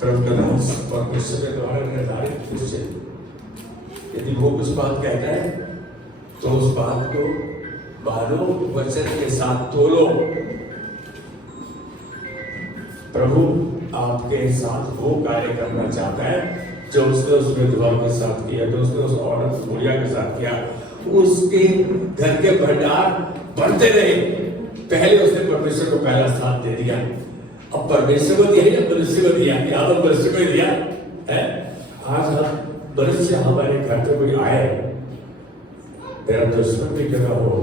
प्रभु का नाम परमेश्वर के द्वारा निर्धारित कुछ है। यदि वो कुछ बात कहता है तो उस बात को मानो, वचन के साथ तोलो। प्रभु आपके साथ वो कार्य करना चाहता है जो उसने उस विधवा के साथ किया, जो उसने उस औरत बुढ़िया के साथ किया। उसके घर के भंडार बढ़ते रहे। पहले उसने परमेश्वर को पहला स्थान दे दिया। अब परमेश्वर को दिया या मनुष्य को दिया? या तो मनुष्य को दिया है। आज हम मनुष्य हमारे घर पे कोई आए, मेरा दुश्मन भी क्यों ना हो,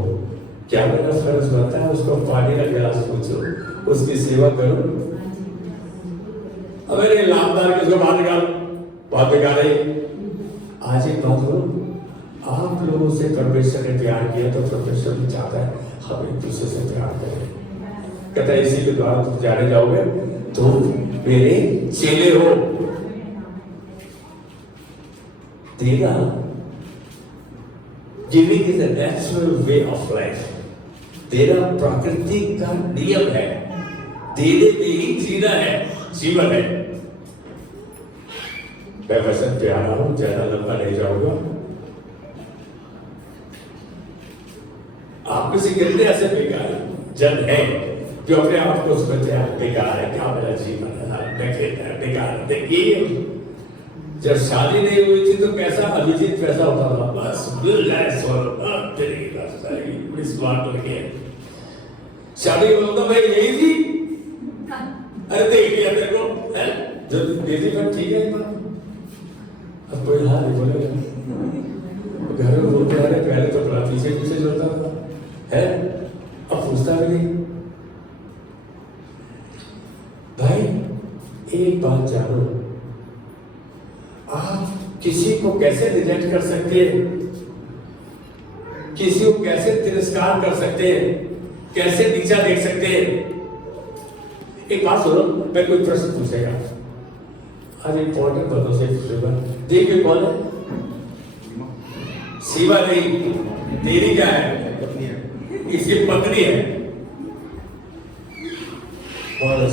क्या मेरा फर्ज बनता है उसको पानी का गिलास पूछो, उसकी सेवा करो। अब मेरे लाभदार किसको बाहर निकाल, बात बेकार है। आज एक बात करो, आप लोगों से परमेश्वर ने प्यार किया तो परमेश्वर भी चाहता है हम एक दूसरे से प्यार करें। कहता है इसी के द्वारा तुम जाने जाओगे तो मेरे चेले हो। देना giving is a natural way of life. देना प्रकृति का नियम है, देने में ही जीना है, जीवन है। मैं वचन पे आ रहा हूं, ज्यादा लंबा नहीं जाऊंगा। आप किसी कितने ऐसे बेकार जन है जो अपने आप को समझते हैं बेकार है, क्या मेरा जीवन है, बेकार। देखिए जब शादी नहीं हुई थी तो कैसा अभिजीत पैसा होता था, बस स्मार्ट लड़के हैं। शादी बोलता भाई यही थी, अरे देख लिया तेरे को है जो बेटी पर ठीक है। अब कोई हाथ नहीं बोलेगा, घर में बोलते रहे पहले तो बड़ा पीछे पीछे चलता था है, अब पूछता भी नहीं। भाई एक बात जानो, आप किसी को कैसे रिजेक्ट कर सकते हैं, किसी को कैसे तिरस्कार कर सकते हैं, कैसे नीचा देख सकते हैं। एक बात सुनो, मैं कोई प्रश्न पूछेगा, आज इंपॉर्टेंट बातों से पूछेगा। देखिए कौन है? सीमा नहीं, तेरी क्या है? इसकी पत्नी है। कौन है?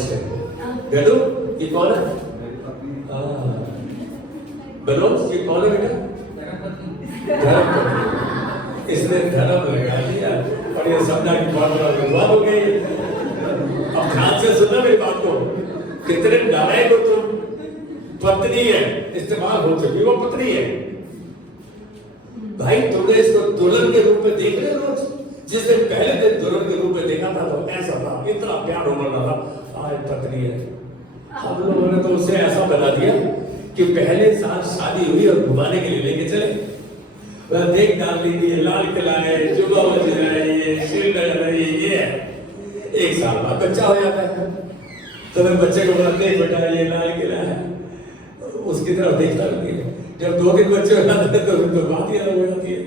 गडू, ये कौन है? बनोज, ये कौन है बेटा? धर्म। इसने धर्म लगा दिया और ये समझा कि बहुत बड़ा विद्वान हो गई। अब ध्यान से सुनना मेरी बात को, कितने डराए को तुम। पत्नी है, इस्तेमाल हो चुकी, वो पत्नी है। भाई तुमने इसको दुल्हन के रूप में देख रहे रोज? जिस दिन पहले दिन दुल्हन के रूप में देखा था तो ऐसा था, इतना प्यार हो रहा था, आज पत्नी है। हम लोगों ने तो उसे ऐसा बना दिया कि पहले साल शादी हुई और घुमाने के लिए लेके चले। वह देख डाल लीजिए, लाल किला है, जुबा बज रहा है, ये शील्ड है, ये है। एक साल बाद बच्चा हो जाता है तो मैं बच्चे को बोलते हैं बेटा ये लाल किला है, उसकी तरफ देखता नहीं है। जब 2 दिन बच्चे हो जाते हैं तो बात ही अलग हो जाती है।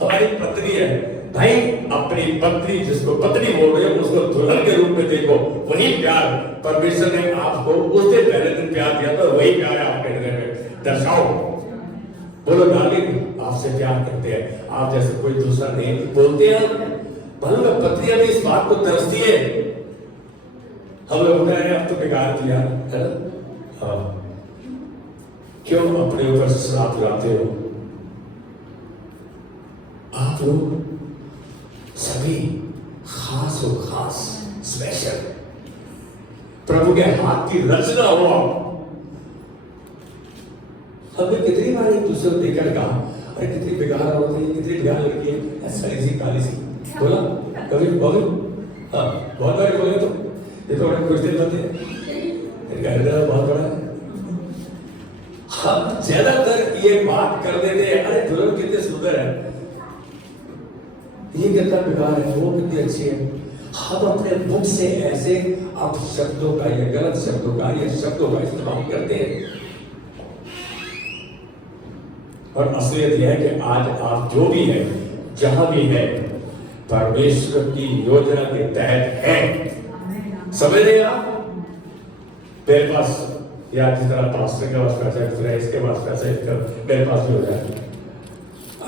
हमारी पत्नी है भाई, अपनी पत्नी जिसको पत्नी बोल रहे हो उसको दुल्हन के रूप में देखो। वही प्यार परमेश्वर ने आपको उस दिन पहले दिन प्यार दिया था, वही प्यार आपके हृदय में दर्शाओ। बोलो डार्लिंग आपसे प्यार करते हैं, आप जैसे कोई दूसरा नहीं बोलते हैं। भले पत्नियां भी इस बात को तरसती है। हम लोग अब तो बेकार किया है ना। हाँ, क्यों अपने ऊपर से श्राप लाते हो? आप लोग सभी खास हो, खास स्पेशल, प्रभु के हाथ की रचना हो। हमने कितनी बार एक दूसरे को देखकर कहा अरे कितनी बेकार औरत है, कितनी बेकार लड़की है, सड़ी सी काली सी। बोला कभी बोले? हाँ बहुत बार बोले। तो ये तो कुछ दिन बनते बहुत बड़ा है। हम ज्यादातर ये बात कर देते हैं अरे दुल्हन कितने सुंदर है, ये कितना बेकार है, वो कितनी अच्छी है। हम अपने मुख से ऐसे अपशब्दों का या गलत शब्दों का या शब्दों का इस्तेमाल करते हैं। और असलियत यह है कि आज आप जो भी है, जहां भी है, परमेश्वर की योजना के तहत है। समझ रहे आप? मेरे पास या जितना पास्टर के पास पैसा है, इसके पास पैसा है, मेरे पास भी हो जाए।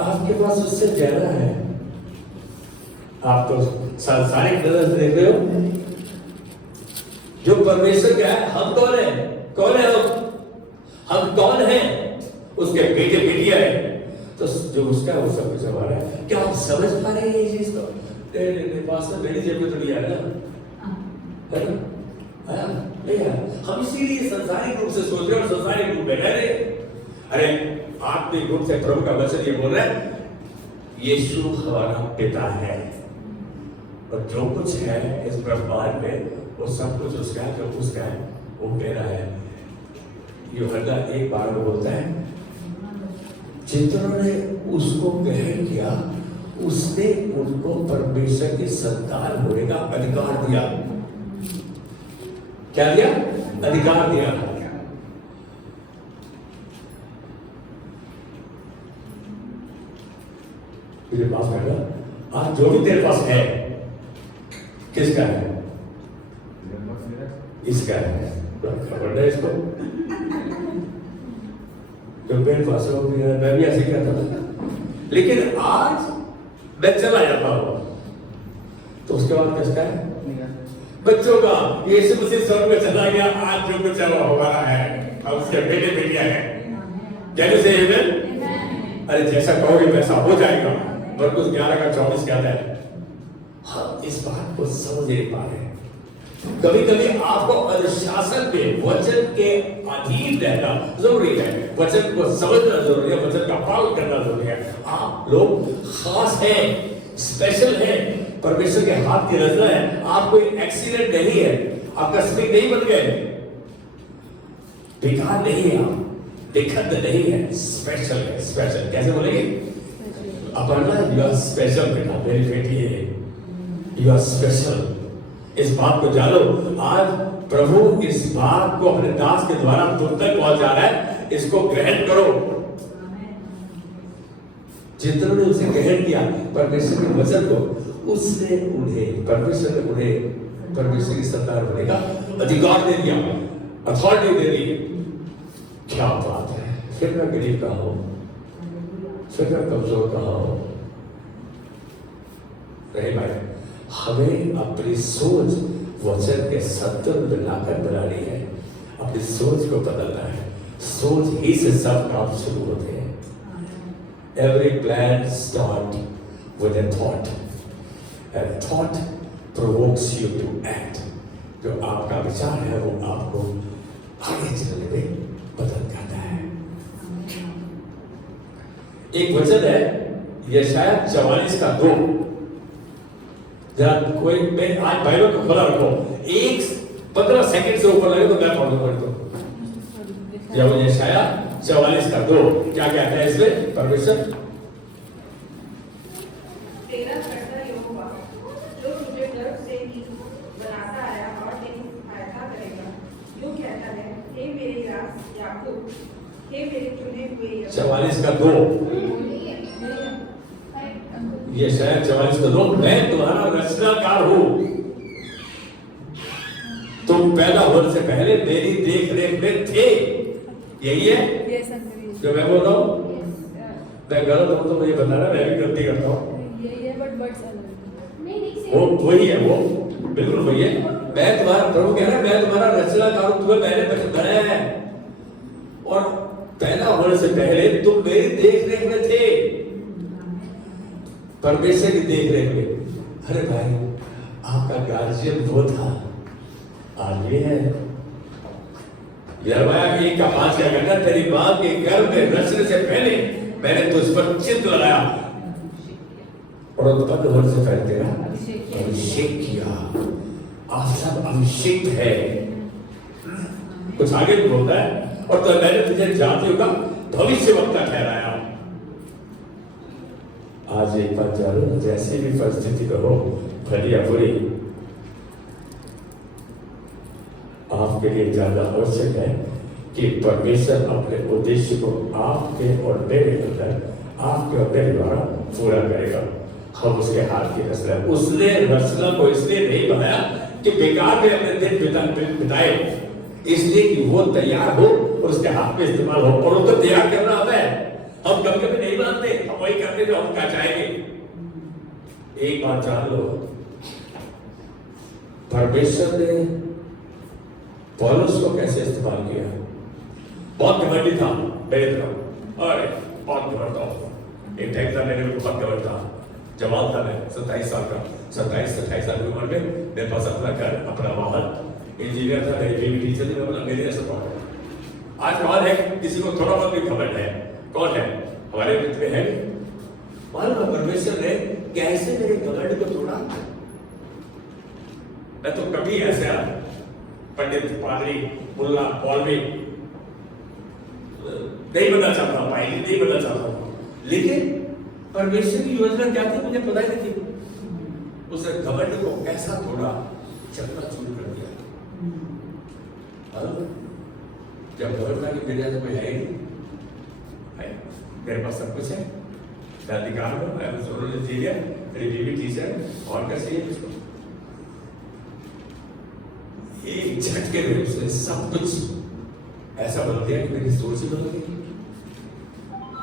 आपके पास उससे ज्यादा है। आप तो सांसारिक नजर से देख रहे हो, जो परमेश्वर क्या है, हम कौन है? कौन है हम कौन हैं? उसके बेटे बेटियां हैं। तो जो उसका है वो सब कुछ हमारा है। क्या आप समझ पा रहे हैं ये चीज को? नहीं पास में मेरी जेब में तो नहीं आया ना, है ना? आया नहीं आया। हम इसीलिए संसारिक रूप से सोच रहे और संसारिक रूप में रह रहे। अरे आत्मिक रूप से प्रभु का वचन ये बोल रहा है, यीशु हमारा पिता है और जो कुछ है इस ब्रह्मांड में वो सब कुछ उसका है। जो उसका है वो मेरा है। यूहन्ना 1:12 में बोलता है, जिन्होंने उसको ग्रहण किया उसने उनको परमेश्वर की संतान होने का अधिकार दिया। क्या दिया? अधिकार दिया। मेरे पास है, आज जो भी तेरे पास है किसका है? इसका है। खबर है इसको? जो मेरे पास हो, मैं भी ऐसे कहता था, लेकिन आज मैं चला जाता हूं तो उसके बाद किसका है? बच्चों का। यीशु मसीह स्वर्ग में चला गया, आज जो कुछ है वो हमारा है। अब उसके बेटे बेटियां हैं। जैसे से अरे जैसा कहोगे वैसा हो जाएगा। मरकुस 11:24 कहता है। हम इस बात को समझ नहीं पा रहे। कभी कभी आपको अनुशासन में वचन के अधीन रहना जरूरी है। वचन को समझना जरूरी है। वचन का पालन करना जरूरी है। आप लोग खास हैं, स्पेशल हैं, परमेश्वर के हाथ की रचना है। आप कोई एक्सीडेंट नहीं है। आप कस्मिक नहीं बन गए, बेकार नहीं है, आप दिक्कत नहीं है, स्पेशल है। स्पेशल कैसे बोलेंगे? अपर्णा यू आर स्पेशल बेटा, मेरी बेटी है, यू आर स्पेशल। इस बात को जानो। आज प्रभु इस बात को अपने दास के द्वारा तुम तक पहुंचा रहा है। इसको ग्रहण करो। जिन्होंने उसे ग्रहण किया परमेश्वर के वचन को, उसने उन्हें परमेश्वर ने उन्हें परमेश्वर की संतान होने का अधिकार दे दिया, अथॉरिटी दे दी। क्या बात है! फिर मैं गरीब कहाँ हूं, फिर मैं कमजोर कहाँ हूं? नहीं भाई, हमें अपनी सोच वचन के संतुलन में लाकर बनानी है। अपनी सोच को बदलना है। सोच ही से सब काम शुरू होते हैं। Every plan starts with a thought. A thought provokes you to act. जो आपका विचार है वो आपको आगे चलने में मदद करता है। एक वचन है यशायाह 44:2। जरा कोई, मैं आज बाइबल को खोला रखो, 15 सेकंड से ऊपर लगे तो मैं पढ़ दो। जब यशायाह 44:2 क्या कहता है इसमें? परमेश्वर तेरा कर्ता यहोवा जो तुझे गर्भ से ही बनाता आया और तेरी सहायता करेगा, जो कहता है, हे मेरे दास याकूब, हे मेरे चुने हुए। 44:2 ये शायद 44:2, मैं तुम्हारा रचनाकार हूं। तुम पैदा होने से पहले मेरी देख रेख में थे। यही है जो मैं बोल रहा हूं। मैं गलत हूं तो मुझे बताना, मैं भी गलती करता हूं। वो वही है, वो बिल्कुल वही है। मैं तुम्हारा, प्रभु कह रहा है, मैं तुम्हारा रचनाकार हूं, तुम्हें मैंने बनाया है और पैदा होने से पहले तुम मेरी देख रेख में थे, परमेश्वर की देख रेख में। अरे भाई, आपका गार्जियन वो था, आज ये है। यिर्मयाह 1:5 क्या कहता है? तेरी मां के गर्भ में रचने से पहले मैंने तुझ पर चित्त लगाया और उत्पन्न होने से पहले तेरा अभिषेक किया। आप सब अभिषेक है। कुछ आगे भी बोलता है, और तो मैंने तुझे जातियों का भविष्यवक्ता ठहराया। आज एक बात जानो, जैसी भी परिस्थिति में हो, भली या बुरी, आपके लिए ज्यादा आवश्यक है कि परमेश्वर अपने उद्देश्य को आपके और मेरे अंदर, आपके और मेरे द्वारा पूरा करेगा। हम उसके हाथ की रचना। उसने रचना को इसलिए नहीं बनाया कि बेकार में अपने दिन बिताए, इसलिए कि वो तैयार हो और उसके हाथ में इस्तेमाल हो। और उसको तैयार करना आता है। हम कभी कभी नहीं मानते, हम वही करते जो हम क्या चाहेंगे। एक बात जान लो, परमेश्वर ने पौलुस को कैसे इस्तेमाल किया। बहुत घमंडी था मेरे तरफ, अरे बहुत घमंड था। एक टाइम था मेरे में बहुत घमंड था। जवान था मैं, 27 साल का, 27-28 साल की उम्र में मेरे पास अपना घर, अपना वाहन, इंजीनियर था, मेरी बीवी टीचर थी, मैं मेरे ऐसा प्रॉब्लम। आज कौन है किसी को थोड़ा बहुत भी घमंड है? कौन है? हमारे मित्र में है। मालूम परमेश्वर ने कैसे मेरे घमंड को तोड़ा। मैं तो कभी ऐसा पंडित, पादरी, मुल्ला, मौलवी नहीं बनना चाहता, भाई नहीं बनना चाहता था, लेकिन परमेश्वर की योजना क्या थी मुझे पता ही नहीं थी। उस घमंड को कैसा तोड़ा, चकनाचूर कर दिया। जब घमंड था कि मेरे यहाँ कोई है ही नहीं, मेरे पास सब कुछ है, मैं अधिकार हूँ, मैं उन्होंने दे दिया, मेरी बीवी टीचर, और कैसे है उसको एक झटके में उसने सब कुछ ऐसा बदल दिया कि मेरी सोच ही बदल गई।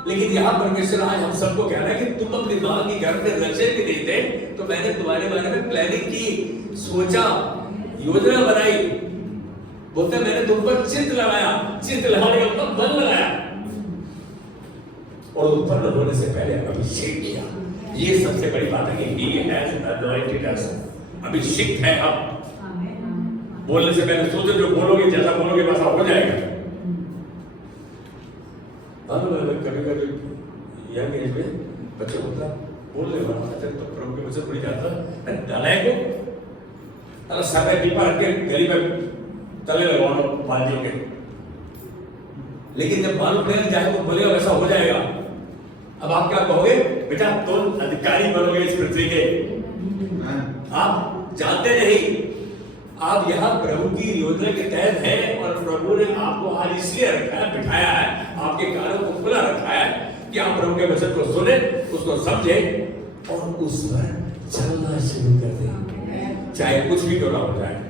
लेकिन यहाँ परमेश्वर आज हम सबको कह रहा है कि तुम अपनी माँ की घर में रचे भी नहीं थे, तो मैंने तुम्हारे बारे में प्लानिंग की, सोचा, योजना बनाई। बोलते मैंने तुम पर चित्त लगाया, चित्त लगाने का मतलब बल लगाया, और उत्पन्न होने से पहले अभिषेक किया। ये सबसे बड़ी बात है कि he has anointed us। अभिषेक है हम। बोलने से पहले सोचो, जो बोलोगे जैसा बोलोगे वैसा हो जाएगा। कभी कभी यंग एज में बच्चे होता बोलने वाला तो प्रभु के वचन पढ़ी जाता डालाए को अरे सारे दीपा रख के गली में तले लगवा लो बाल्टियों के, लेकिन जब मालूम नहीं जाए तो बोलेगा वैसा हो जाएगा। अब आप क्या कहोगे? बेटा तुम अधिकारी बनोगे इस पृथ्वी के। आप जानते नहीं, आप यहाँ प्रभु की योजना के तहत हैं, और प्रभु ने आपको आज इसलिए रखा है, बिठाया है, आपके कानों को खुला रखा है कि आप प्रभु के वचन को सुने, उसको समझे और उस पर चलना शुरू कर दें, चाहे कुछ भी क्यों ना हो जाए।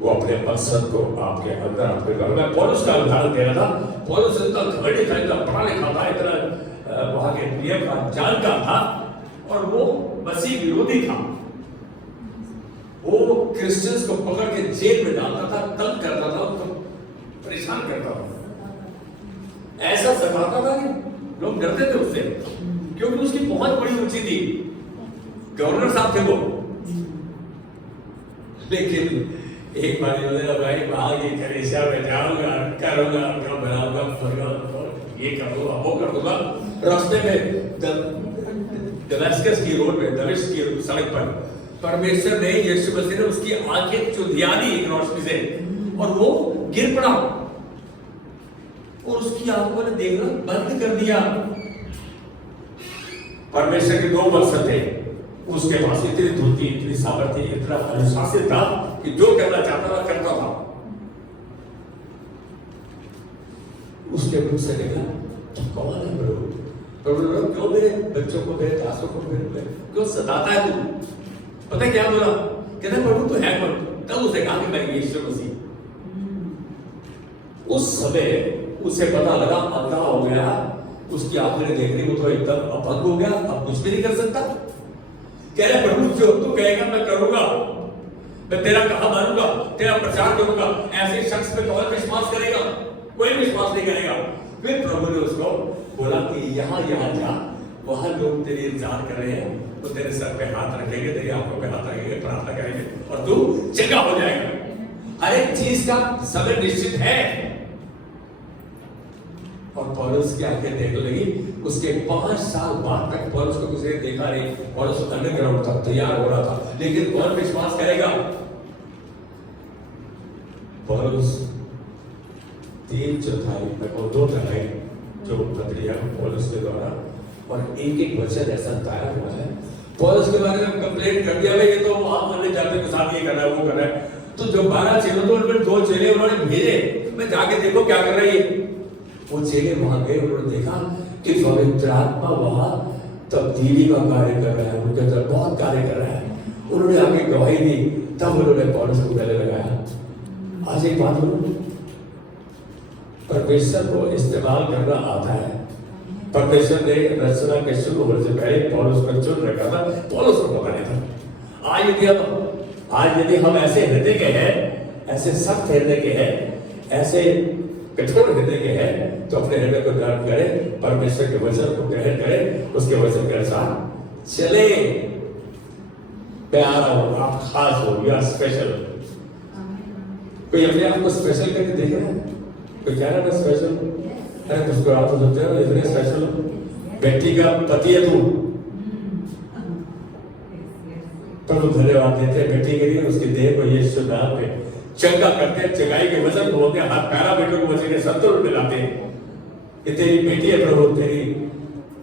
वो अपने मकसद को आपके अंदर आपके घर में, पौलुस का उदाहरण दे रहा था। पौलुस इतना घमंडी था, इतना पढ़ा लिखा था, इतना वहां के नियम का जानकार था, और वो मसीह विरोधी था। वो क्रिश्चियंस को पकड़ के जेल में डालता था, तंग करता था, उनको परेशान करता था, ऐसा सताता था कि लोग डरते थे उससे, क्योंकि उसकी बहुत बड़ी ऊंची थी, गवर्नर साहब थे वो। लेकिन एक बार भाई वहां की कलीसिया में जाऊंगा, करूंगा, बनाऊंगा, ये करूंगा, वो करूंगा। रास्ते में दमिश्क की रोड में, दमिश्क की सड़क पर परमेश्वर ने, यीशु मसीह ने उसकी आंखें चुंधिया दी एक रोशनी से, और वो गिर पड़ा, और उसकी आंखों ने देखना बंद कर दिया। परमेश्वर के 2 मकसद थे उसके पास, इतनी धुंधी, इतनी सामर्थ्य, इतना अनुशासित था कि जो करना चाहता था करता था। उसके मुख से निकला, कौन है प्रभु? प्रभु क्यों मेरे बच्चों को, मेरे दासों को, मेरे क्यों सताता है तू? पता है क्या बोला? कहता प्रभु तू है कौन? तब उसे कहा कि मैं यीशु मसीह। उस समय उसे पता लगा, अंधा हो गया, उसकी आंखें देख रही, वो तो एकदम अपंग हो गया, अब कुछ भी नहीं कर सकता। कह रहा प्रभु जो तू कहेगा मैं करूंगा, मैं तेरा कहा मानूंगा, तेरा प्रचार करूंगा। ऐसे शख्स पे कौन विश्वास करेगा? कोई विश्वास नहीं करेगा। फिर प्रभु ने उसको बोला कि यहाँ जा, वहां लोग तेरे इंतजार कर रहे हैं, तो तेरे सर पे हाथ रखेंगे, तेरी आंखों पे हाथ रखेंगे, प्रार्थना करेंगे, और तू चंगा हो जाएगा। हर एक चीज का समय निश्चित है। और पौलुस की आंखें देखने लगी। उसके 5 साल बाद तक पौलुस को किसी ने देखा नहीं। पौलुस अंडरग्राउंड था, तैयार हो रहा था, लेकिन कौन विश्वास करेगा? पौलुस 3/4 और 2/3 जो पत्रियां पौलुस के द्वारा, और एक वचन ऐसा तैयार हुआ है। पौलुस के बारे में कंप्लेंट कर दिया, ये तो आप मानने जाते के साथ ये कर रहा है, वो कर रहा है। तो जो 12 चेलों, तो उनमें 2 चेले उन्होंने भेजे, मैं जाके देखो क्या कर रही है। वो चेले वहां गए, उन्होंने देखा कि पवित्र आत्मा वहां तब्दीली का कार्य कर रहा है, उनके अंदर बहुत कार्य कर रहा है। उन्होंने आगे गवाही दी, तब उन्होंने पौलुस को गले लगाया। आज एक बात बोलूं, परमेश्वर को इस्तेमाल करना आता है। परमेश्वर ने रचना के शुरू होने से पहले पौलुस को चुन रखा था, पौलुस को पता नहीं था। आज यदि हम आज यदि हम ऐसे हृदय के हैं, ऐसे सख्त हृदय के हैं, ऐसे कठोर हृदय के हैं, तो अपने हृदय को नरम करें, परमेश्वर के वचन को ग्रहण करें, उसके वचन के अनुसार चले। मैं आ रहा हूं, आप खास हो, यू आर स्पेशल। कोई अपने आप को स्पेशल करके देख रहा है? कोई कह रहा है स्पेशल? अरे उसको आप तो सोचते हो इतने स्पेशल हो, बेटी का पति है तू। प्रभु धन्यवाद देते हैं बेटी के लिए, उसकी देह को यीशु नाम पे चंगा करते हैं, चंगाई के वचन बोलते हैं, हाथ पैरामीटर के वचन के संतुलन में लाते हैं। ये तेरी बेटी है प्रभु,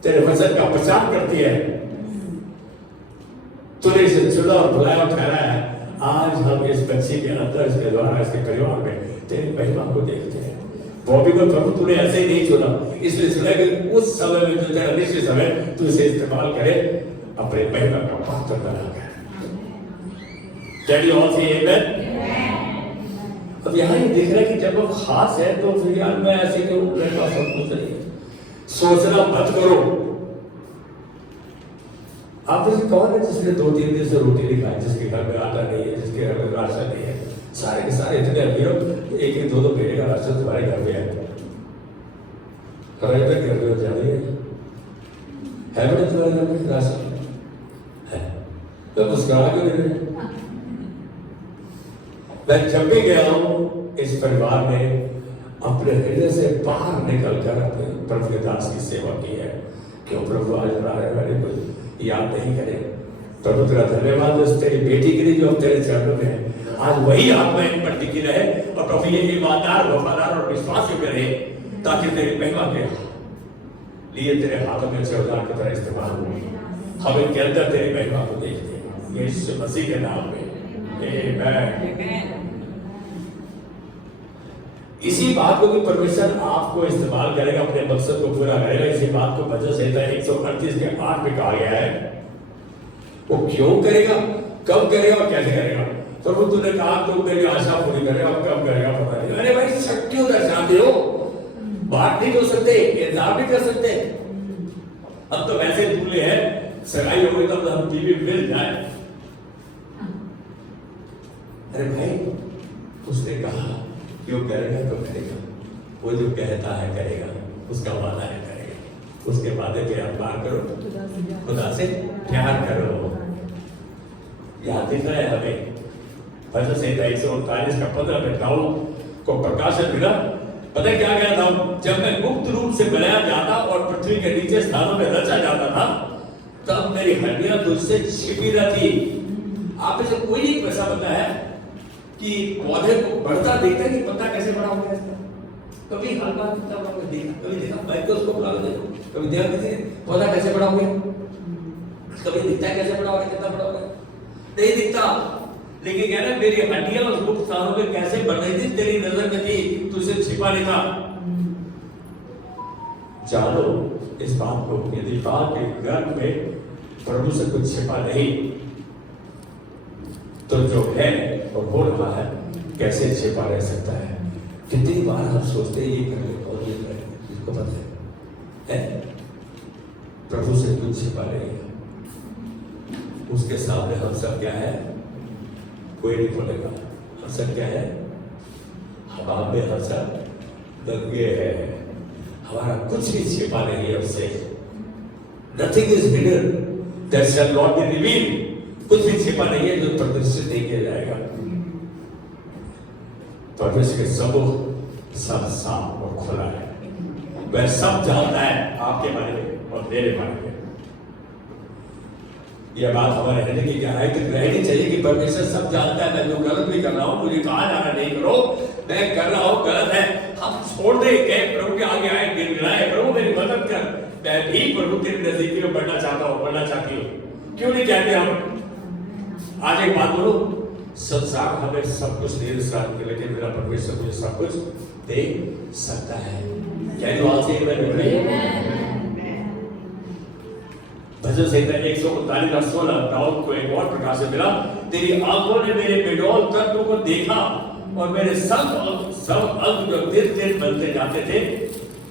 तेरे वचन का प्रचार करती है। तूने इसे चुना और बुलाया और ठहराया है। आज हम इस बच्ची के अंदर, इसके द्वारा, इसके परिवार में तेरी महिमा को देखते हैं। बॉबी को प्रभु तूने ऐसे ही नहीं चुना, इसलिए चुना कि उस समय में जो तेरा निश्चित समय तू इसे इस्तेमाल करे अपने महिमा का पात्र बनाकर। Can you all say amen? अब यहाँ ये देख रहा है कि जब हम खास है तो फिर यार मैं ऐसे क्यों, मेरे पास सब कुछ नहीं है। सोचना मत करो। आप जैसे कौन है जिसने 2-3 दिन से रोटी नहीं खाई, जिसके घर में आटा नहीं है, जिसके घर में राशन नहीं है? सारे के सारे इतने अमीर हो, 1-2 महीने का राशन तुम्हारे घर में है। घर में जानी है बेटा तुम्हारे घर में राशन है, तो मुस्कुरा क्यों नहीं रहे? मैं जब भी गया हूं इस परिवार ने अपने हृदय से बाहर निकलकर अपने प्रभु के दास की सेवा की है। क्यों प्रभु आज वाले को याद नहीं करे? प्रभु तेरा धन्यवाद उस तेरी बेटी के लिए जो अब तेरे चरणों में है। आज वही आत्मा इन पर टिकी रहे और प्रभु ये ईमानदार, वफादार और विश्वास रहे, ताकि तेरी महिमा के लिए तेरे हाथों में औजार की तरह इस्तेमाल हो। हम इनके अंदर तेरी महिमा को देखते हैं यीशु मसीह के नाम में। इसी बात को कि परमेश्वर आपको इस्तेमाल करेगा, अपने मकसद को पूरा करेगा, इसी बात को भजन संहिता 138 के 8 में कहा गया है। वो क्यों करेगा, कब करेगा और कैसे करेगा? प्रभु तूने कहा तुम मेरी आशा पूरी करेगा, अब कब करेगा पता नहीं। अरे भाई शक्ति उधर चाहते हो, बात नहीं कर सकते, इंतजार नहीं कर सकते। अब तो वैसे दूल्हे हैं, सगाई हो गई तब हम बीवी मिल जाए। अरे भाई उसने कहा क्यों करेगा तो करेगा, वो जो कहता है करेगा, उसका वादा है करेगा। उसके वादे पे अखबार करो, खुदा से प्यार करो। याद दिख रहा है हमें भजन संहिता 139 का 15 में दाऊद को प्रकाशन मिला। पता है क्या गया था? जब मैं गुप्त रूप से बनाया जाता और पृथ्वी के नीचे स्थानों में रचा जाता था, तब मेरी हड्डियां तुझसे छिपी रहती। आप इसे कोई नहीं ऐसा पता है कि पौधे को बढ़ता देखते हैं कि पत्ता कैसे बड़ा हो गया इसका? कभी हल्का पत्ता बड़ा हुआ देखा, कभी देखा माइक्रोस्कोप लगा देखो, कभी देखा किसी पौधा कैसे बड़ा हो गया? कभी दिखता है कैसे बड़ा हो गया, कितना बड़ा हो गया? नहीं दिखता। लेकिन कह रहे मेरी हड्डियां उस गुप्त स्थानों में कैसे बढ़ रही थी, तेरी नजर में थी, तुझसे छिपा नहीं था। जानो इस बात को, यदि बात के गर्भ में प्रभु से कुछ छिपा नहीं तो जो है और हो रहा है कैसे छिपा रह सकता है? कितनी बार हम सोचते हैं ये कर ले और ये कर ले, इसको पता है प्रभु से कुछ छिपा नहीं है। उसके सामने हम सब क्या है? कोई नहीं बोलेगा। हम सब क्या है? हवा में हम सब दंगे हैं। हमारा कुछ भी छिपा नहीं है उससे। Nothing is hidden that shall not be revealed. कुछ भी छिपा नहीं है जो प्रदर्शित नहीं किया जाएगा। परमेश्वर के सब साफ और खुला है। वह सब जानता है आपके बारे में और मेरे बारे में। यह बात हमारे हृदय की गहराई तक रहनी चाहिए कि परमेश्वर सब जानता है। मैं जो गलत भी कर रहा हूँ, मुझे कहा जाना नहीं करो, मैं कर रहा हूँ गलत है, हम छोड़ दे के प्रभु के आगे आए, गिड़गिड़ाए, प्रभु मेरी मदद कर, मैं भी प्रभु तेरे नजदीकी में बढ़ना चाहता हूँ, बढ़ना चाहती हूँ। क्यों नहीं कहते हम? आज एक बात बोलो, संसार हमें सब कुछ दे सकता है, लेकिन मेरा परमेश्वर मुझे सब कुछ दे सकता है। क्या ये बात सही है? भजन संहिता 139:16 दाऊद को एक और प्रकाश मिला। तेरी आंखों ने मेरे बेडौल तत्व को देखा और मेरे सब अंग जो दिन दिन बनते जाते थे,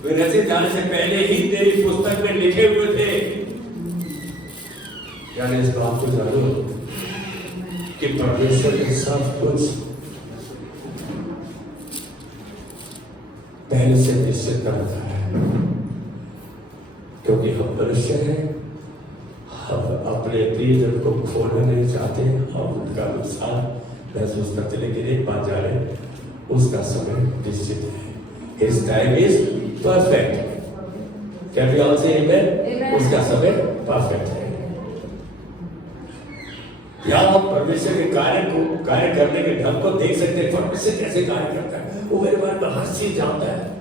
वे रचे जाने से पहले ही तेरी पुस्तक में लिखे हुए थे। यानी इस बात को जानो कि परमेश्वर ने सब कुछ पहले से निश्चित कर रखा है, क्योंकि हम मनुष्य हैं, हम अपने प्रियजन को खोना नहीं चाहते, हम उनका नुकसान महसूस करते, लेकिन एक बात जाने, उसका समय निश्चित है। His time is perfect. Can we all say amen? उसका समय परफेक्ट है। यहाँ हम परमेश्वर के कार्य करने के ढंग को देख सकते हैं। परमेश्वर कैसे कार्य करता है, वो मेरे बारे में हर चीज जानता है।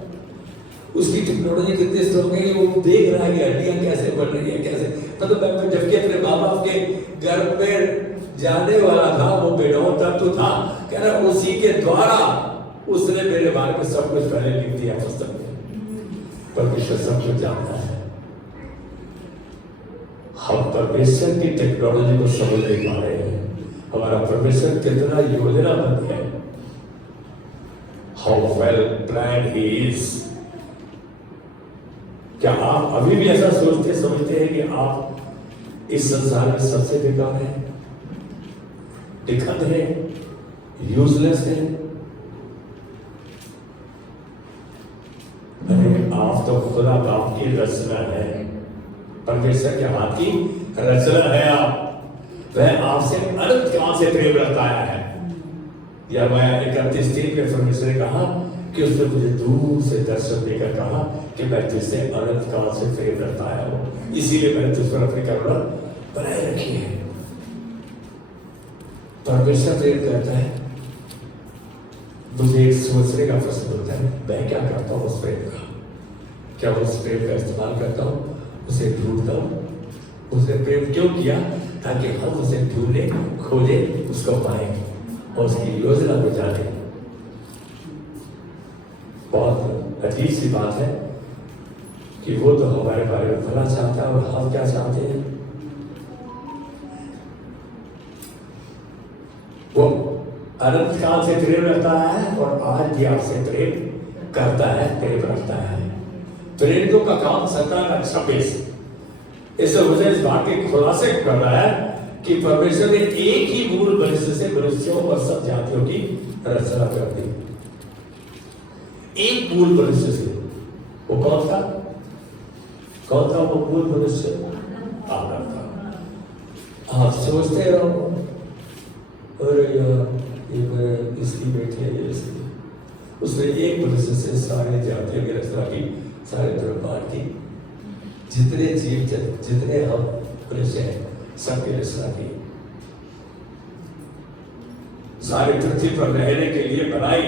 उसकी टेक्नोलॉजी कितनी स्ट्रॉन्ग है, वो देख रहा है कि हड्डियां कैसे बढ़ रही है, कैसे। मतलब मैं जबकि अपने माँ बाप के गर्भ में जाने वाला था, वो बेडौल तत्व था, कह रहा उसी के द्वारा उसने मेरे बारे में सब कुछ पहले लिख दिया पुस्तक में। परमेश्वर सब कुछ जानता है। हम परमेश्वर की टेक्नोलॉजी को समझ नहीं पा रहे हैं। हमारा परमेश्वर कितना योजनाबद्ध है। How well plan he is. क्या आप अभी भी ऐसा समझते हैं कि आप इस संसार में सबसे बेकार हैं, दिक्कत है, यूजलेस है? आप तो खुदा बाप की रचना है, परमेश्वर के हाथ की रचना है। आप वह आपसे अनंत काल से प्रेम रखता है। या मैं 31 में परमेश्वर ने कहा कि उसने मुझे दूर से दर्शन देकर कहा कि मैं तुझसे अनंत काल से प्रेम रखता आया हूं, इसीलिए मैंने तुझ पर अपनी करुणा बनाए रखी है। परमेश्वर प्रेम करता है। मुझे एक सोचने का प्रश्न होता है, मैं क्या करता हूँ उस प्रेम का? क्या उस प्रेम का इस्तेमाल करता हूँ, उसे ढूंढता हूँ? उसने प्रेम क्यों किया? ताकि हम उसे ढूंढे, खोजे, उसको पाए और उसकी योजना को जाने। बहुत अजीब सी बात है कि वो तो हमारे बारे में भला चाहता है, और हम क्या चाहते हैं? वो अनंत काल से प्रेम रखता है और आज भी आपसे प्रेम करता है, प्रेम रखता है। प्रेरितों का काम 17:26। इससे मुझे इस बात के खुलासे कर रहा है कि परमेश्वर ने एक ही मूल मनुष्य से मनुष्यों और सब जातियों की रचना कर दी। एक मूल मनुष्य से। वो कौन था? कौन था वो मूल मनुष्य? आदम था। आप सोचते रहो, अरे यार ये इसकी बेटी है, ये इसकी। उसने एक मनुष्य से सारे जातियों की रचना की, सारे ब्रह्मांड की, जितने जीव जितने हम मनुष्य हैं, सबकी रचना की। सारी पृथ्वी पर रहने के लिए बनाई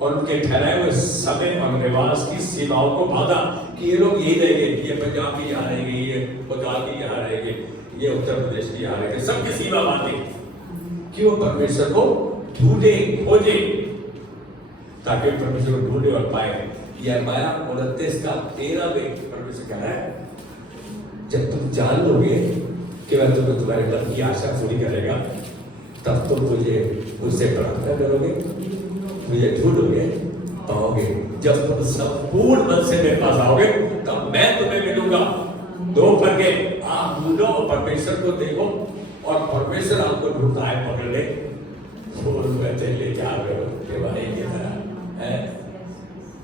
और उनके ठहराए हुए समय और निवास की सीमाओं को बांधा कि ये लोग यही रहेंगे, ये पंजाब की यहाँ रहेंगे, ये बंगाल की यहाँ रहेंगे, ये उत्तर प्रदेश की यहाँ रहेंगे, सबकी सीमा बांधी कि वो परमेश्वर को ढूंढे, खोजे, ताकि परमेश्वर को ढूंढे और पाए। यिर्मयाह 29:13 में परमेश्वर कह रहा है, जब तुम जान लोगे कि वह तुम्हें तुम्हारे मन की आशा पूरी करेगा, तब तुम मुझे उससे प्रार्थना करोगे, मुझे ढूंढोगे, पाओगे। जब तुम संपूर्ण मन से मेरे पास आओगे, तब मैं तुम्हें मिलूंगा। 2 करके आप ढूंढो, परमेश्वर को देखो, और परमेश्वर आपको ढूंढता है, पकड़ ले। फूल बैठे लेके आ रहे हो देवाई की तरह है।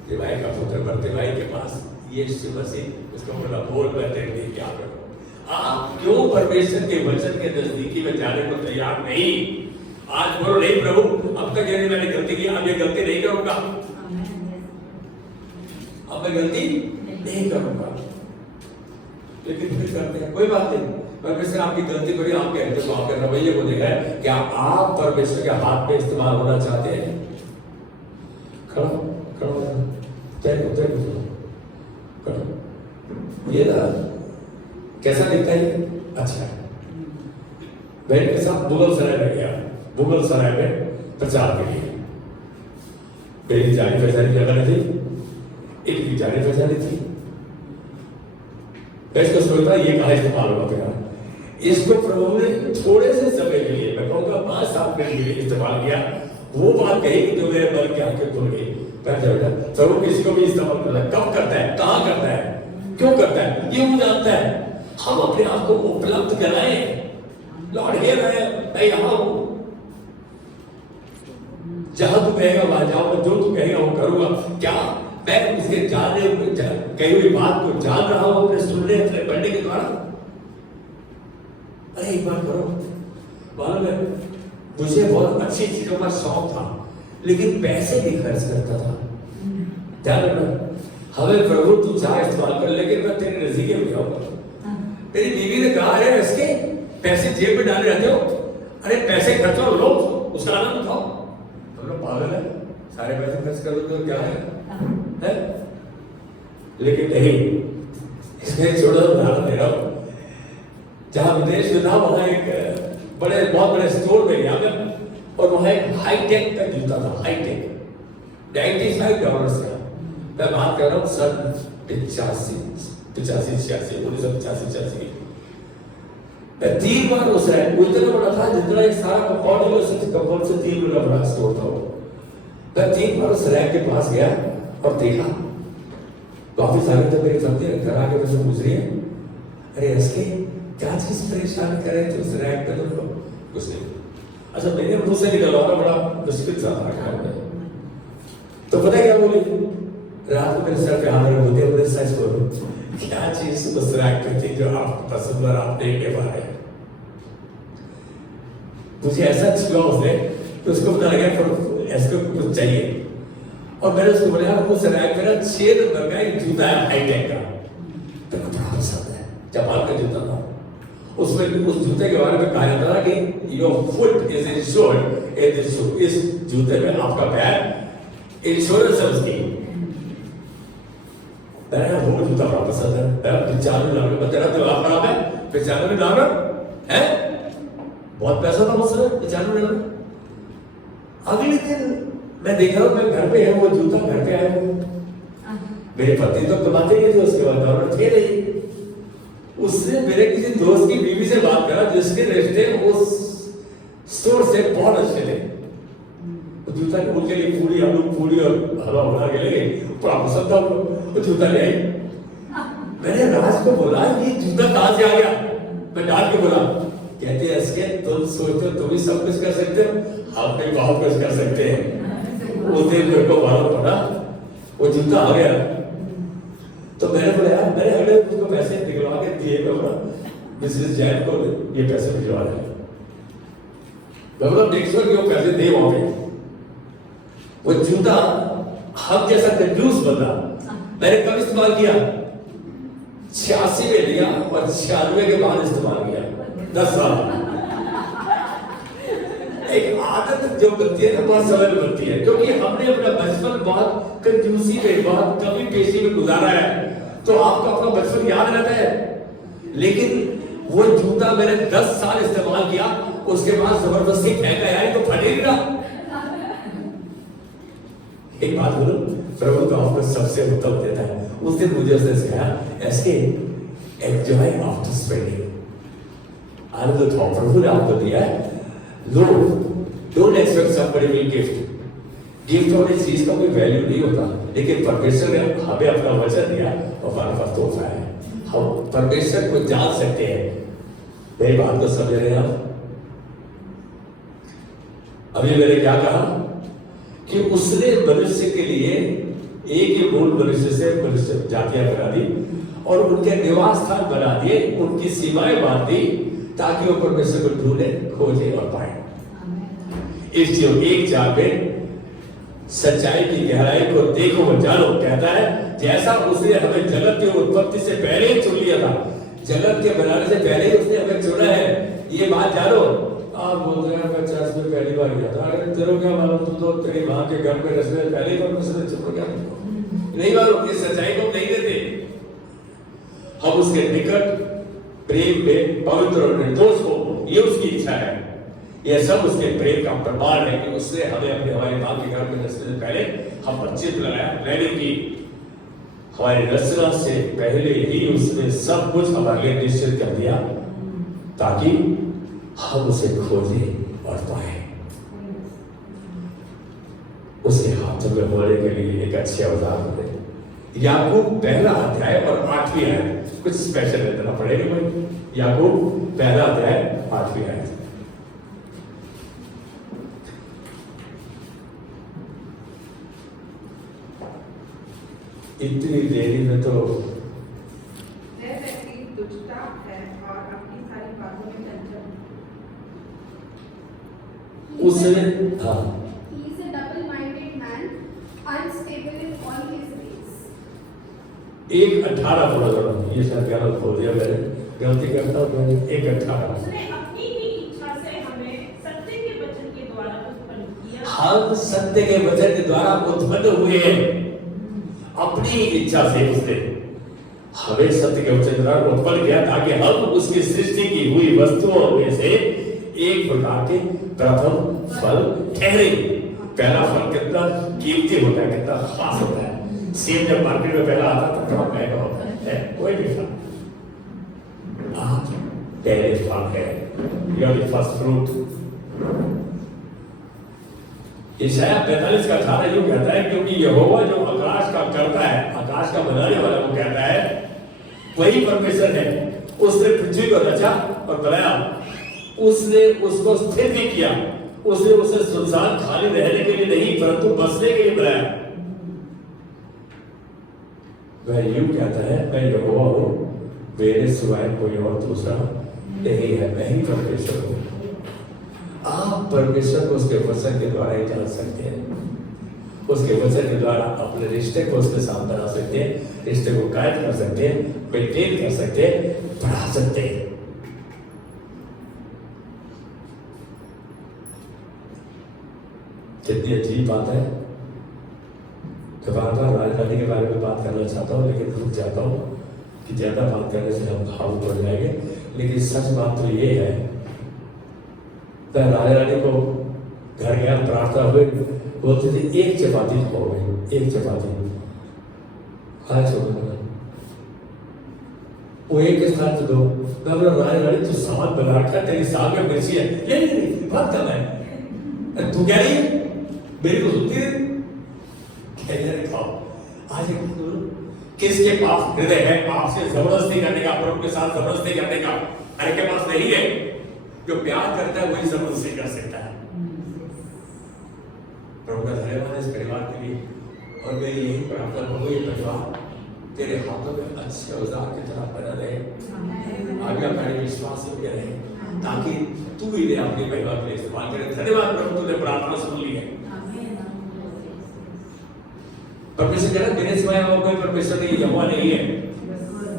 देवाई का पुत्र बरदेवाई के पास यीशु मसीह, उसको बोला बोल बैठे लेके आ रहे हो। आप क्यों परमेश्वर के वचन के नजदीकी में जाने को तैयार नहीं? आज बोलो, नहीं प्रभु, अब तक यानी मैंने गलती की, अब ये गलती नहीं करूंगा, अब मैं गलती नहीं करूंगा। लेकिन फिर करते हैं, कोई बात नहीं, परमेश्वर आपकी गलती करिए, आपके हृदय को, आपके रवैये को देखा है कि आप परमेश्वर के हाथ में इस्तेमाल होना चाहते हैं। खड़ो खड़ो खड़ो। ये ना कैसा दिखता है? अच्छा, मैं के साथ मुगल सराय में गया, मुगल सराय में प्रचार के लिए। मेरी जानी पहचानी जगह थी, इनकी जानी पहचानी थी। मैं इसको सोचता ये कहा इस्तेमाल होगा मेरा। इसको प्रभु ने थोड़े से समय के लिए, मैं कहूँगा 5 साल के लिए इस्तेमाल किया। वो बात कही कि जो मेरे मन की आंखें खुल गई। प्रभु किसी को भी इस्तेमाल करता है, कब करता है, कहाँ करता है, क्यों करता है, ये वो जानता है। हम अपने आप को उपलब्ध कराएं, लॉर्ड हे मैं यहाँ हूँ, जहां तू कहेगा वहां जाऊंगा, जो तू कहेगा वो करूंगा। क्या मैं उसके जाने कही हुई बात को जान रहा हूं अपने सुनने अपने पढ़ने के द्वारा? अरे एक बार करो, मालूम है मुझे बहुत अच्छी चीजों का शौक था, लेकिन पैसे नहीं खर्च करता था। ध्यान रखना, हमें प्रभु तू चाहे इस्तेमाल कर, लेकिन मैं तेरे नजदीक में आऊंगा। मेरी बीवी ने कहा है इसके पैसे जेब में डाले रहते हो, अरे पैसे खर्चो लो, उसका आनंद उठाओ। हम लोग पागल है, सारे पैसे खर्च कर दो तो क्या है? लेकिन नहीं, इसमें छोटा उदाहरण दे रहा हूं। जहां विदेश में था वहां एक बहुत बड़े स्टोर में गया मैं, और वहां एक हाईटेक का जूता था, हाईटेक $95 का। मैं बात कर रहा हूँ सन 1985 मैं 3 बार उस रैक, वो इतना बड़ा था जितना एक सारा कंपाउंड से 3 गुना बड़ा स्टोर था वो। मैं 3 बार उस रैक के पास गया और देखा, काफी सारी तो मेरी पत्नी घर आके मुझसे पूछ रही है, अरे इसके क्या चीज परेशान करे थे उस रैक पे? तो कुछ नहीं। अच्छा मैंने मुंह से निकलवाना बड़ा मुश्किल सा था। तो पता है क्या बोली? रात को मेरे सर पे हाथ रखते हुए सच बोलो, क्या चीज उस रैक पे थी जो आपको पसंद और आप नहीं ले पा रहे? मुझे ऐसा छुआ उसने तो उसको पता लगा इसको कुछ चाहिए, और मैंने उसको बोला उस रैक पे ना 6 नंबर का एक जूता है हाईटेक का, तो बड़ा पसंद है, जमाल का जूता था। उसमें उस जूते के बारे में कहा जाता था कि your foot is insured in this शू, इस जूते में आपका पैर इंश्योरेंस है उसकी। मैंने वो जूता बड़ा पसंद है, मैं 95 तेरा दिमाग खराब है, 95 है, बहुत पैसा था मुझसे 95। अगले दिन मैं देख रहा हूँ मैं घर पे है, वो जूता घर पे आया। मेरी पत्नी तो कमाते नहीं थे उसके बाद, डॉलर थे नहीं। उसने मेरे किसी दोस्त की बीवी से बात करा जिसके रिश्ते उस स्टोर से बहुत अच्छे थे। तो जूता उनके लिए पूरी आलू पूरी और हलवा बना के ले गए, बड़ा पसंद था वो जूता ले आई। मैंने राज को बोला ये जूता कहां से आ गया? मैं डाल के बोला, कहते हैं इसके तुम सोचते हो तुम भी सब कुछ कर सकते हो, हम भी बहुत कुछ कर सकते हैं। उस दिन मेरे को मालूम पड़ा वो जूता आ गया। तो मैंने बोला यार, मैंने अगले उसको पैसे निकलवा के दिए, मिसेस जैन को ये पैसे भिजवा रहे, मतलब नेक्स्ट वो पैसे दे वहां पे। वो जूता हम जैसा कंजूस बंदा मैंने कब इस्तेमाल किया? 86 में लिया और 96 के बाद इस्तेमाल किया, 10 साल। एक आदत जो बनती है ना बहुत समय में बनती है, क्योंकि हमने अपना बचपन बहुत कंजूसी में, बहुत कमी पेशी में गुजारा है, तो आपको अपना बचपन याद रहता है। लेकिन वो जूता मैंने 10 साल इस्तेमाल किया, उसके बाद जबरदस्ती फेंका यार तो फटेगा। एक बात बोलो, प्रभु तो आपको सबसे उत्तम देता है। उस दिन मुझे उसने सिखाया ऐसे एंजॉय आफ्टर स्पेंडिंग, आनंद उठाओ, प्रभु ने आपको दिया है, लो, don't expect somebody will gift. Gift वाली चीज का कोई वैल्यू नहीं होता, लेकिन परमेश्वर ने हमें अपना वचन दिया और हमारे पास तोहफा है, हम परमेश्वर को जान सकते हैं। मेरी बात को समझ रहे हैं आप? अभी मैंने क्या कहा कि उसने मनुष्य के लिए एक ही मूल मनुष्य से मनुष्य जातियां बना दी और उनके निवास स्थान बना दिए, उनकी सीमाएं बांध दी, ताकि वो परमेश्वर को ढूंढे, खोजे और पाए। इस जो 1:4 में सच्चाई की गहराई को देखो और जानो कहता है, जैसा उसने हमें जगत की उत्पत्ति से पहले ही चुन लिया था, जगत के बनाने से पहले ही उसने हमें चुना है। ये बात जानो। आप बोलते हैं मैं चर्च में पहली बार गया था, अरे तेरे क्या मालूम, तुम तो तेरी मां के घर में रसने पहले ही परमेश्वर ने चुना क्या नहीं मालूम। इस सच्चाई को नहीं देते हम, उसके निकट प्रेम में पवित्र और निर्दोष हो, ये उसकी इच्छा है। यह सब उसके प्रेम का प्रमाण है कि उसने हमें अपने हमारे मां के घर में रचने से पहले हम पर चित लगाया, मैंने की हमारी रचना से पहले ही उसने सब कुछ हमारे लिए निश्चित कर दिया, ताकि हम उसे खोजें और पाए। उसके हाथों में होने के लिए एक अच्छे औजार होते। याकूब पहला अध्याय और 8वीं आयत, कुछ स्पेशल है, देना पड़ेगा भाई। याकूब पहला अध्याय 8वीं आयत। इतनी देरी में तो वह व्यक्ति दुष्टता है और अपनी सारी बातों में चंचल उसने हाँ He is a double-minded man, unstable in all his ways. 1:18 पढ़ा था, ये शायद गलत बोल दिया मैंने, गलती करता हूँ मैंने। 1:18 उसने अपनी ही इच्छा से हमें सत्य के वचन के द्वारा उत्पन्न किया। हम सत्य के वचन के द्वारा उत्पन्न हुए हैं। अपनी इच्छा से उसने हमें सत्य के वचन द्वारा उत्पन्न किया ताकि हम उसकी सृष्टि की हुई वस्तुओं में से एक प्रकार के प्रथम फल ठहरे। पहला फल कितना कीमती होता है, कितना खास होता है। सेब जब मार्केट में पहला आता तो थोड़ा महंगा होता है कोई भी फल। आज पहले फल है, you are the first fruit. यशायाह 45:18 यूं कहता है, क्योंकि यहोवा जो आकाश का करता है, आकाश का बनाने वाला वो कहता है, वही परमेश्वर है। उसने पृथ्वी को रचा और बनाया, उसने उसको स्थिर भी किया। उसने उसे सुनसान खाली रहने के लिए नहीं परंतु बसने के लिए बनाया। वह यूं कहता है, मैं यहोवा हूं, मेरे सिवाय कोई और दूसरा नहीं है, मैं ही परमेश्वर हूं। आप परमेश्वर को उसके वचन के द्वारा ही जान सकते हैं। उसके वचन के द्वारा अपने रिश्ते को उसके साथ बना सकते हैं, रिश्ते को कायम कर सकते हैं, मेंटेन कर सकते हैं, बढ़ा सकते हैं। कितनी अजीब बात है। तो बार-बार राजधानी के बारे में बात करना चाहता हूँ, लेकिन रुक जाता हूँ कि ज्यादा बात करने से हम भावुक हो जाएंगे। लेकिन सच बात तो ये है, तो राजा रानी को घर गया, प्रार्थना हुई, बोलते थे एक चपाती हो गई, एक चपाती खाए छोड़ वो एक के साथ दो। मैं बोला राजा रानी तू सामान बना रखा, तेरी साग में मिर्ची है, नहीं बात कर रहा है, तू कह रही है मेरी को सुनती है, खाओ। आज किसके पास हृदय है आपसे जबरदस्ती करने का, प्रभु के साथ जबरदस्ती करने का? हर के पास नहीं है। जो प्यार करता है वही जबरदस्ती कर सकता है। प्रभु का धन्यवाद इस परिवार के लिए, और मेरी यही प्रार्थना हो गई, परिवार तेरे हाथों में अच्छे औजार की तरह बना रहे, आज्ञाकारी विश्वास में रहे, ताकि तू इन्हें अपने परिवार के लिए इस्तेमाल करे। धन्यवाद प्रभु, तूने प्रार्थना सुन ली है। परमेश्वर कह रहा मेरे सिवाय और कोई परमेश्वर नहीं, यहोवा नहीं है।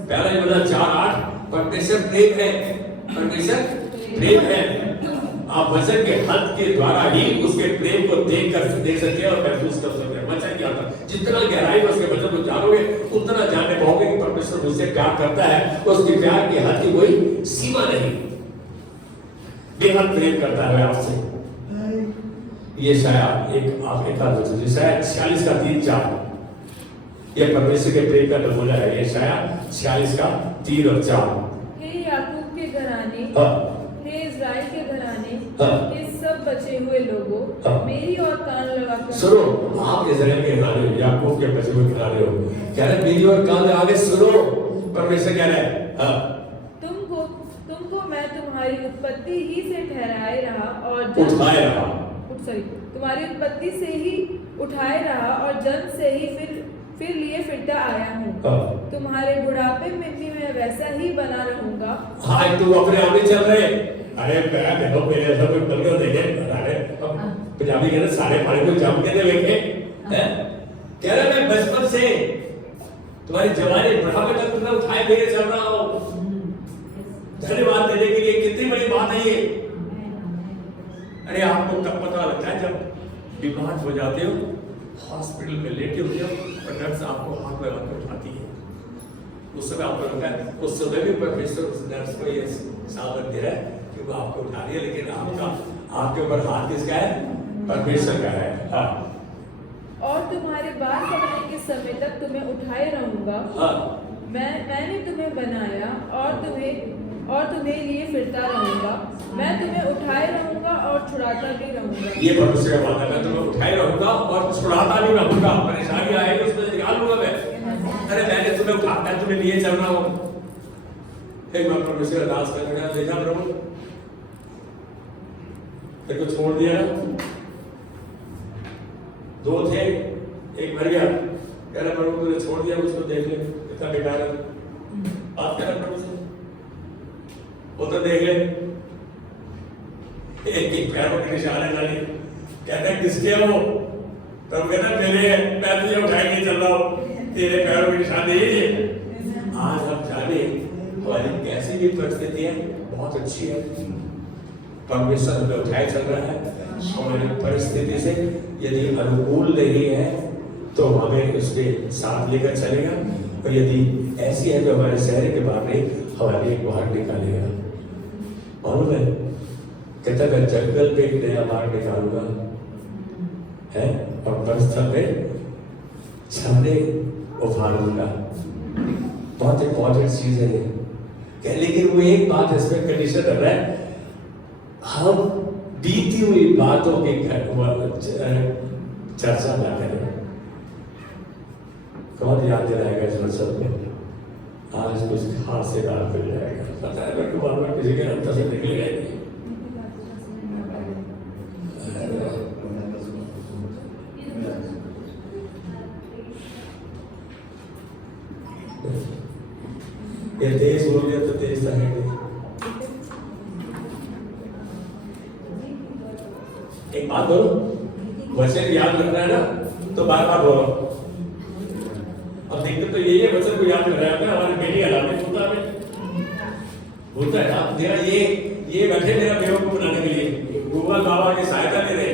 पहला योना 4:8 परमेश्वर प्रेम है, परमेश्वर प्रेम है। आप वचन के हद के द्वारा ही उसके प्रेम को देख सकते हैं और महसूस कर सकते हैं। वचन क्या था, जितना गहराई में उसके वचन को जानोगे उतना जानने पाओगे कि परमेश्वर मुझसे प्यार करता है। उसके प्यार की हद की कोई सीमा नहीं, बेहद प्रेम करता है आपसे। ये शायद एक आप एक 46:3-4 ये परमेश्वर के प्रेम का नमूना है। ये शायद 46:3 और 4। हे याकूब के घराने, हे इज़राइल के घराने, हे सब बचे हुए लोगों, मेरी और कान लगाकर सुनो। आप इज़राइल के घराने, याकूब के बचे हुए घराने हो, कह रहे मेरी और कान लगा के सुनो। परमेश्वर कह रहा है तुमको मैं तुम्हारी उत्पत्ति ही से ठहराए रहा और उठाए रहा, तुम्हारी उत्पत्ति से ही उठाए रहा और जन्म से ही फिर लिए फिरता आया हूँ। तुम्हारे बुढ़ापे में भी मैं वैसा ही बना रहूंगा। हाँ, तू अपने आप ही चल रहे। अरे देखो मेरे सब बल्कि देखे, अरे पंजाबी कहते सारे पानी को जम के दे देखे हैं। कह रहा मैं बचपन से तुम्हारी जवानी बुढ़ापे तक तुम्हें उठाए फिरे चल रहा हूँ। धन्यवाद देने के लिए कितनी बड़ी बात है ये। अरे आपको तब पता लगता है जब बीमार हो जाते हो, हॉस्पिटल में लेटे होते हो और नर्स आपको हाथ लगाकर उठाती है। उस समय आपको लगता है उस समय भी परमेश्वर उस नर्स को ये सामर्थ दे रहा है कि वो आपको उठा रही है, लेकिन आपके ऊपर हाथ किसका है? परमेश्वर का है। हाँ। और तुम्हारे बाल पकड़ने के समय तक तुम्हें उठाए रहूंगा। हाँ। मैंने तुम्हें बनाया और तुम्हें लिए फिरता रहूंगा। मैं तुम्हें उठाए रहूंगा और छुड़ाता भी रहूंगा। ये परमेश्वर का वादा है, मैं तुम्हें उठाए रहूंगा और छुड़ाता भी रहूंगा। परेशानी आएगी उसमें से निकाल लूंगा मैं। अरे मैंने तुम्हें उठाया, तुम्हें लिए चल रहा हूं। एक बार परमेश्वर अरदास करने का देखा, प्रभु तेरे को छोड़ दिया ना, 2 थे, एक मर गया, कह रहा प्रभु तूने छोड़ दिया, उसको देख ले कितना बेकार है। आप कह रहे प्रभु से वो तो देख ले, एक पैरों के निशान है जानी, कहते हैं किसके हो? प्रभु कहता है मेरे हैं, मैं तुझे उठा के चल रहा हूँ, तेरे पैरों के निशान यही है। आज हम जाने हमारी कैसी भी परिस्थिति है बहुत अच्छी है, परमेश्वर हमें उठाए चल रहा है। हमारी परिस्थिति से यदि अनुकूल नहीं है तो हमें उसके साथ लेकर चलेगा, और यदि ऐसी है तो हमारे शहर के बाहर नहीं, हमारे लिए बाहर निकालेगा। मालूम है कहता मैं जंगल पे एक नया मार्ग निकालूंगा है, और बरस्थल में झरने उफारूंगा। बहुत इंपॉर्टेंट चीज है ये। लेकिन वो एक बात इसमें कंडीशन रह रहा है, हम बीती हुई बातों की चर्चा ना करें। कौन याद दिलाएगा इस मकसद में? आज कुछ खास से बात मिल जाएगा, पता है मेरे को बार बार किसी के अंतर से निकलेगा ही नहीं। ये तेज बोल गया तो तेज रहेंगे। एक बात बोलो, वचन याद रखना है ना तो बार बार बोलो। अब दिक्कत तो यही है, वचन को याद रखना है। हमारे बेटी अलामें होता है ना, तेरा ये बैठे मेरा बेवकूफ बनाने के लिए, गूगल बाबा की सहायता ले रहे।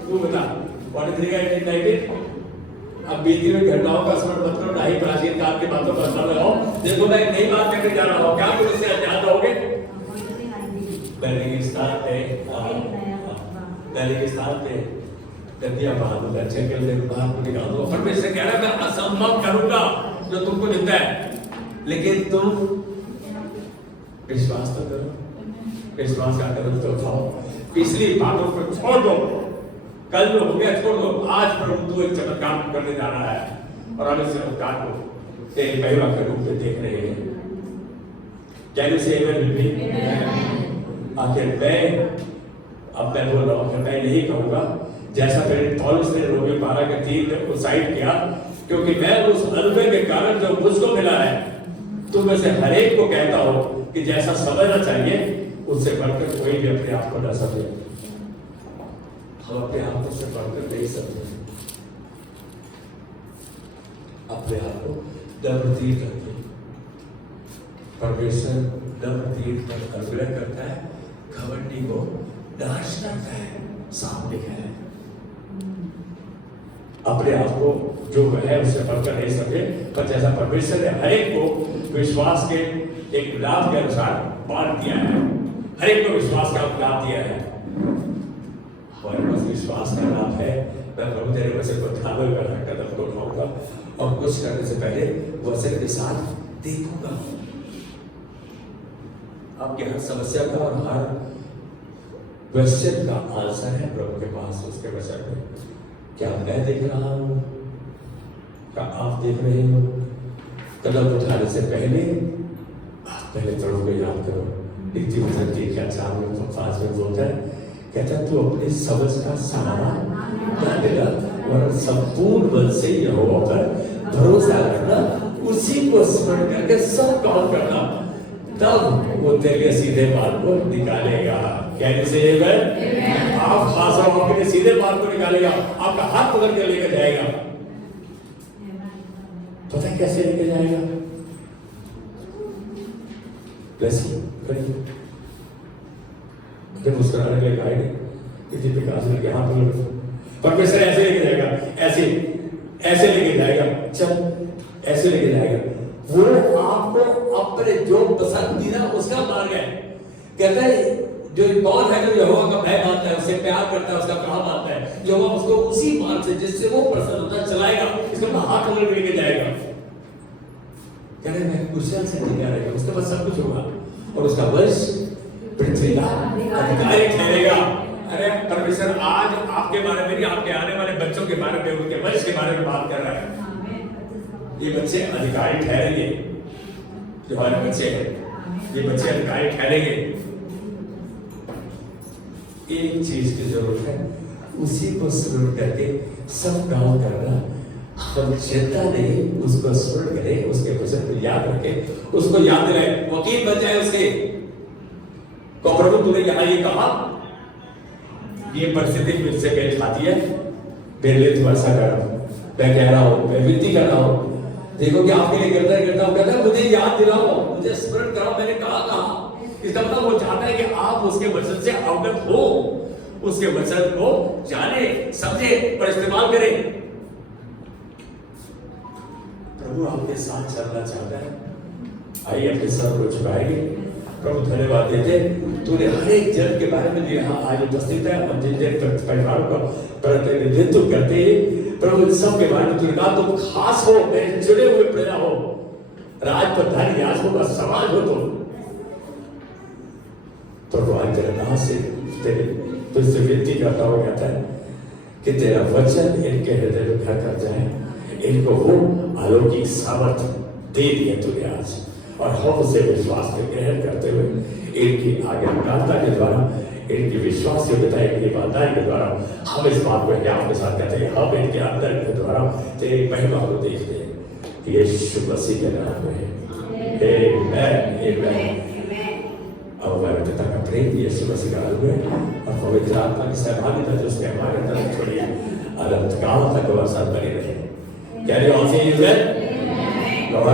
तू बता व्हाट इज रिगार्डिंग? अब बीती हुई घटनाओं का स्मरण मत करो, ना ही प्राचीन काल की बातों पर स्मरण लगाओ। देखो मैं एक नई बात करने जा रहा हूँ, क्या तुम इससे अज्ञात रहोगे? स्थान पे नदियां बहा दूंगा, जंगल से बाहर को निकाल दूंगा। परमेश्वर कह रहा है मैं असंभव करूंगा जो तुमको दिखता है, लेकिन तुम विश्वास तो करो। विश्वास का कदम तो उठाओ, पिछली बातों को छोड़ दो, कल जो हो गया छोड़ दो। आज प्रभु तू एक चमत्कार करने जा रहा है, और हम इस चमत्कार को एक महिमा के रूप में देख रहे हैं। कैन यू से आखिर अब मैं बोल रहा हूँ, मैं नहीं कहूँगा जैसा मेरे पौलुस ने रोमियो 12 के 3 को साइड किया, क्योंकि मैं उस अनुभव के कारण जो मुझको मिला है, तो मैं से हर एक को कहता हूँ कि जैसा समझना चाहिए उससे बढ़कर कोई भी अपने आप को न समझे। हम अपने आप को से बढ़कर नहीं समझे, अपने आप को नम्रतीत रखें। परमेश्वर नम्रतीत पर अनुग्रह करता है, घमंडी को नाश करता है। साफ लिखा है, अपने आप को जो है उससे बढ़कर नहीं समझे, पर जैसा परमेश्वर ने हर एक को विश्वास के एक लाभ के अनुसार बांट दिया है, हर एक को विश्वास का लाभ दिया है। हमारे पास विश्वास का लाभ है। मैं प्रभु तेरे वचन को ध्यान में रखकर कदम को उठाऊंगा, और कुछ करने से पहले वचन के साथ देखूंगा। आपके हर समस्या का और हर क्वेश्चन का आंसर है प्रभु के पास, उसके वचन में। क्या मैं देख रहा हूँ? क्या आप देख रहे हो? कदम उठाने से पहले आप पहले प्रभु को याद करो। नीति वचन की क्या 4 मिनट 5 मिनट बोलता है, कहता तू अपनी समझ का सहारा ना देना, और संपूर्ण मन से यहोवा पर भरोसा रखना, उसी को स्मरण करके सब काम करना, तब वो तेरे सीधे मार्ग को निकालेगा। क्या इसे आप खास आपके सीधे मार्ग को निकालेगा, आपका हाथ पकड़ के लेकर जाएगा। पता है कैसे लेके जाएगा? मुस्कुराने के लिए आएंगे, इसी प्रकार से लेके हाथ पकड़, परमेश्वर ऐसे लेके जाएगा, ऐसे लेके जाएगा, चल ऐसे लेके जाएगा। वो आपको अपने जो पसंदीदा उसका मार्ग है। कहता है जो कौन है जो यहोवा का भय मानता है, उससे प्यार करता है, उसका काम मानता है, यहोवा उसको उसी मार्ग से जिससे वो प्रसन्न होता है चलाएगा, इसका हाथ पकड़ के लेके जाएगा। कह रहे मैं कुशल से निकाल रहेगा, उसके बाद सब कुछ होगा, और उसका वंश पृथ्वी का अधिकारी ठहरेगा। अरे परमेश्वर आज आपके बारे में नहीं, आपके आने वाले बच्चों के बारे में, उनके वंश के बारे में बात कर रहा है। ये बच्चे अधिकारी ठहरेंगे, जो हमारे बच्चे हैं, ये बच्चे अधिकारी ठहरेंगे। एक चीज की जरूरत है, उसी को स्मरण करके सब काम करना हम चिंता नहीं, उसको स्मरण करें, उसके वचन को याद रखें, उसको याद दिलाएं, वकील बन जाए उसके। तो प्रभु तूने यहाँ ये कहा, ये परिस्थिति फिर से मेल खाती है, मेरे लिए तुम ऐसा कर रहा हूं, मैं कह रहा हूं, मैं विनती कर रहा हूं, देखो कि आपके लिए करता हूं, कहता है मुझे याद दिलाओ, मुझे स्मरण कराओ, मैंने कहा। इसका मतलब वो चाहता है कि आप उसके वचन से अवगत हो, उसके वचन को जाने, समझे और इस्तेमाल करें। प्रभु आपके साथ चलना चाहता है। आइए अपने सर को झुकाएंगे, प्रभु धन्यवाद देते, तूने हर एक जन के बारे में यहाँ आज उपस्थित है, और जिन जिन परिवारों का प्रतिनिधित्व करते हैं, प्रभु सब के बारे में तूने कहा तुम खास हो, मेरे चुने हुए प्रजा हो, राज प्रधान याजकों का समाज हो तुम। प्रभु आज तेरे नाम से तुझसे विनती करता हुआ कहता है कि तेरा वचन इनके हृदय में घर कर जाए, इनको वो अलौकिक सामर्थ दे दिया तूने आज, और हम उसे विश्वास में ग्रहण करते हुए इनकी आज्ञाकारिता के द्वारा, इनकी विश्वास योग्यता, इनकी ईमानदारी के द्वारा हम इस बात को आपके साथ कहते हैं, हम इनके अंदर के द्वारा तेरी महिमा को देखते हैं। यीशु मसीह के नाम में आमीन। अब हमारे पिता का प्रेम यीशु मसीह का अनुग्रह और पवित्र आत्मा की सहभागिता जो उसने हमारे अंदर छोड़ी है, अनंत काल तक वह साथ बनी रहे। Can you all see that?